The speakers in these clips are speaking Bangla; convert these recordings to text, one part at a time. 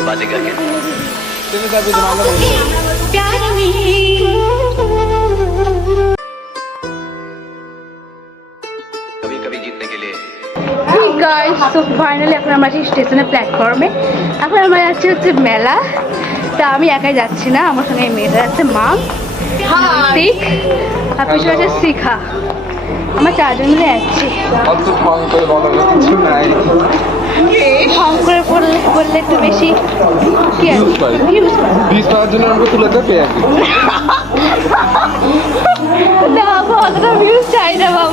बातें करके प्यार में कभी कभी जीतने के लिए গাইস তো ফাইনালি এখন আমরা আছি স্টেশনের প্ল্যাটফর্মে এখন আমরা যাচ্ছি হচ্ছে মেলা তা আমি একাই যাচ্ছি না আমার সঙ্গে এই মেয়েটা যাচ্ছে মা শিখ আর পিছনে আছে শিখা আমরা চারজন মিলে যাচ্ছি অত কম করে বলার কিছু নাই কম করে পড়লে পড়লে একটু বেশি কি পাওয়ার জন্য আমাকে অতটা ভিউজ চাই না বাবা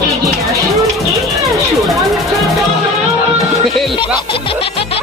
আসুন আসুন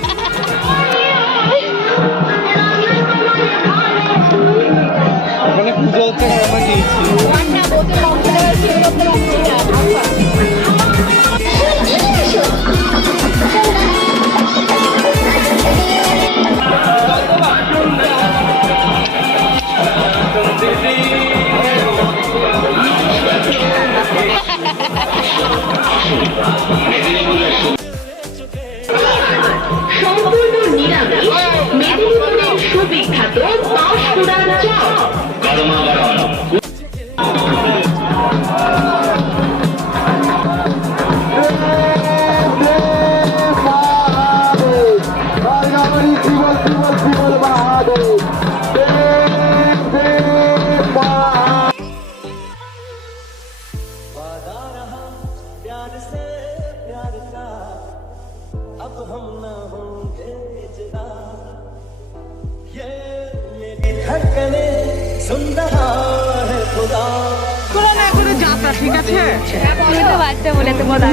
তুমি তো বাচ্চা বলে তো মজা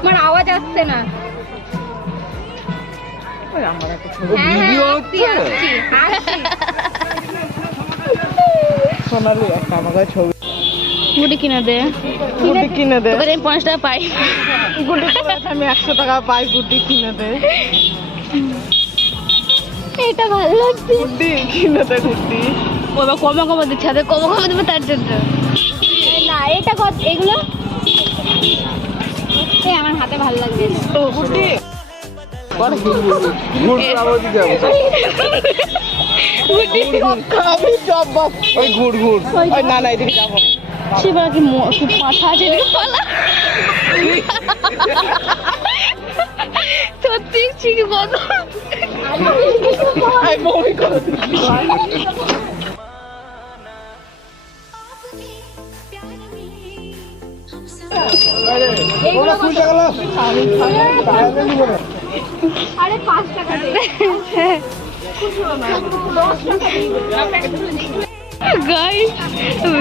আমার আওয়াজ আসছে না। হ্যাঁ, আসছি। সোনালি একটা আমাকে ছবি গুটি কিনে দে। গুটি কিনে দে। তোকে আমি পাঁচ টাকা পাই। গুটি আমি একশো টাকা পাই গুটি কিনে দে। এটা ভালো লাগছে। গুটি কিনে দে গুটি। ও এবার কমে কমে দিচ্ছে হাতে কমে কমে দেবে তার জন্য। না এটা কত এগুলো? এই আমার হাতে ভালো লাগছে গুটি। ঘুর ঘুর ঘুর ওই না না এদিকে যাব। সেবার কি মাথা আছে পালা সত্যি ঠিক করে। আরে পাঁচ টাকা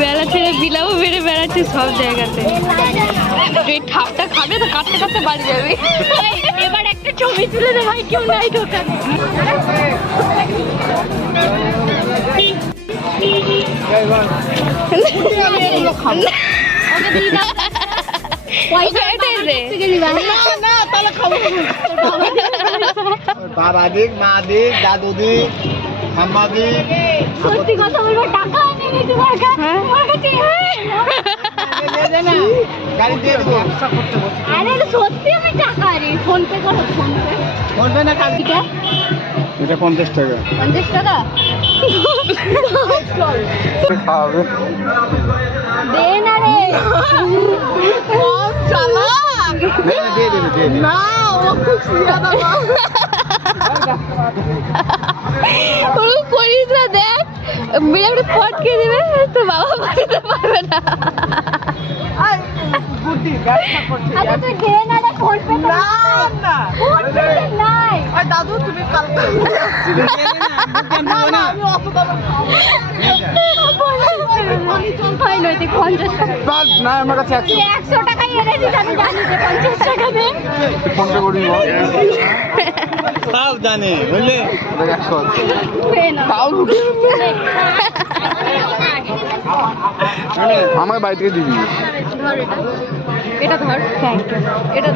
বেলা ছেড়ে বিলাও বেড়ে বেড়াচ্ছে সব জায়গাতে। ঠাপটা খাবে তো কাটতে কাটতে বাড়ি যাবে। এবার একটা ছবি তুলে দে ভাই কেউ নাই দোকানে বাবা দিক মা দিক দাদু দিক ঠাম্মা দিক সত্যি কথা বলব টাকা নেই তোমার কাছে? তোমার কাছে গাড়ি দিয়ে দেবো। ব্যবসা করতে বসে আরে সত্যি আমি টাকা রে ফোন পে করো ফোন পে বলবে না কাল এটা? এটা পঞ্চাশ টাকা। পঞ্চাশ টাকা? খাওয়াবে। দে না রে। দিয়ে দেবে দিয়ে দেবে। না ও খুব সিয়া দাদা করিস না দেখ। একটা ফটকে দিবে তো বাবা বাড়িতে পারবে না। আচ্ছা দাদু তুমি কালকে না না আমি অত দামে খাব হয় নৈতিক পঞ্চাশ টাকা। বাস না আমার কাছে একশো। একশো টাকাই এনে দিস আমি জানি যে পঞ্চাশ টাকা দে। ফোনটা করি সাবধানে বুঝলে? একশো তাও লুটে আমার বাড়ি থেকে দিবি। এটা এটা ধর। থ্যাংক ইউ এটা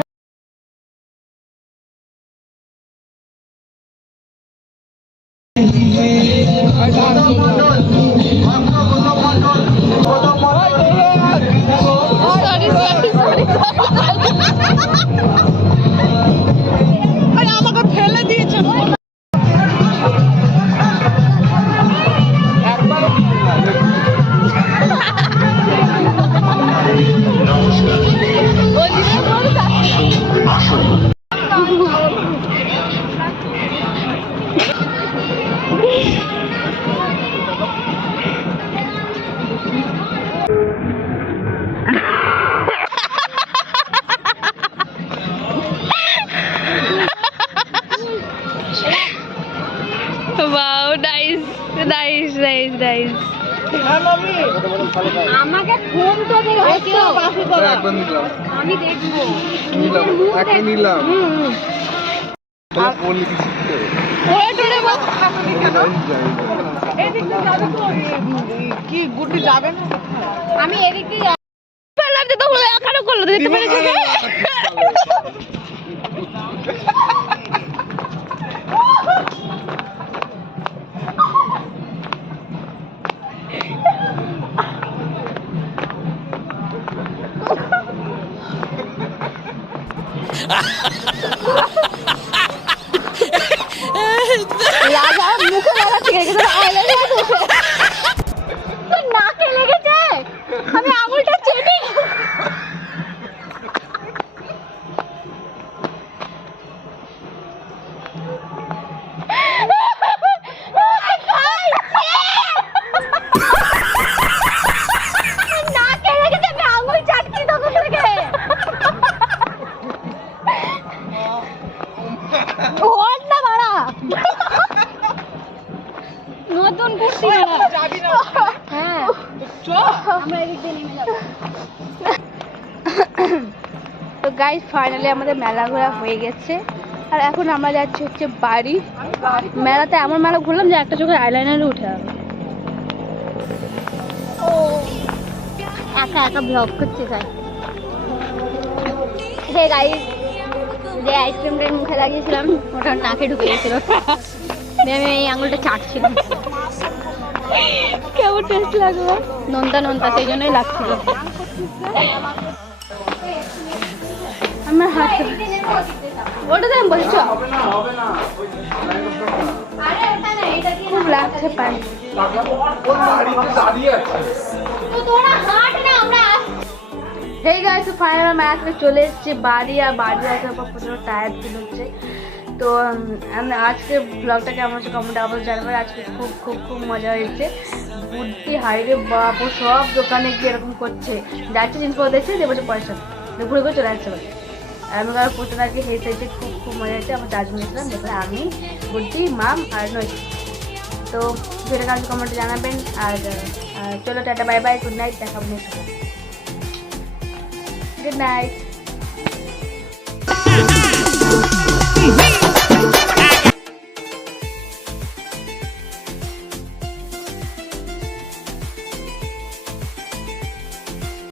আমাকে ফোন তো নিলাম। আমি দেখব। নিলাম কি গুড্ডি যাবে না আমি এদিক দিয়ে পারলাম যে তোমরা এখানে করল দিতে পেরেছি। রাজা মুখে লাগা ঠিক আছে তো গাইজ ফাইনালি আমাদের মেলা ঘোরা হয়ে গেছে। আর এখন আমরা যাচ্ছি হচ্ছে বাড়ি। মেলাতে এমন মেলা ঘুরলাম যে একটা চোখের আইলাইনারে উঠে যাবে। একা একা ব্লগ করছে তাই হে গাইজ যে আইসক্রিমটা মুখে লাগিয়েছিলাম ওটা নাকে ঢুকে গেছিল। আমি এই আঙুলটা চাটছিলাম কেমন টেস্ট লাগল? নোনতা নোনতা সেই জন্যই লাগছিল। আমার হাত ওটা দেন বলছ? খুব লাগছে পানি হেই গাইস ফাইনাল ম্যাচ চলে এসেছি বাড়ি আর বাড়ি আসার পর প্রচুর টায়ার্ড ফিল হচ্ছে। তো আমি আজকে ব্লগটা কেমন হচ্ছে কমেন্ট আবার জানাবেন। আজকে খুব খুব খুব মজা হয়েছে। বুদ্ধি, হাইরে বাপ সব দোকানে গিয়ে এরকম করছে। যাচ্ছে জিনিসপত্র দেখছে যে বলছে পয়সা। ঘুরে ঘুরে চলে আসছে। আর আমি কারও প্রথমে আজকে হেসে হেসে খুব খুব মজা হয়েছে। আমার দার্জিলিং এসেছিলাম। তারপরে আমি, বুদ্ধি, মাম আর নই তো ভিডিও কাজ কমেন্টে জানাবেন। আর চলো tata bye bye good night দেখাবো গুড নাইট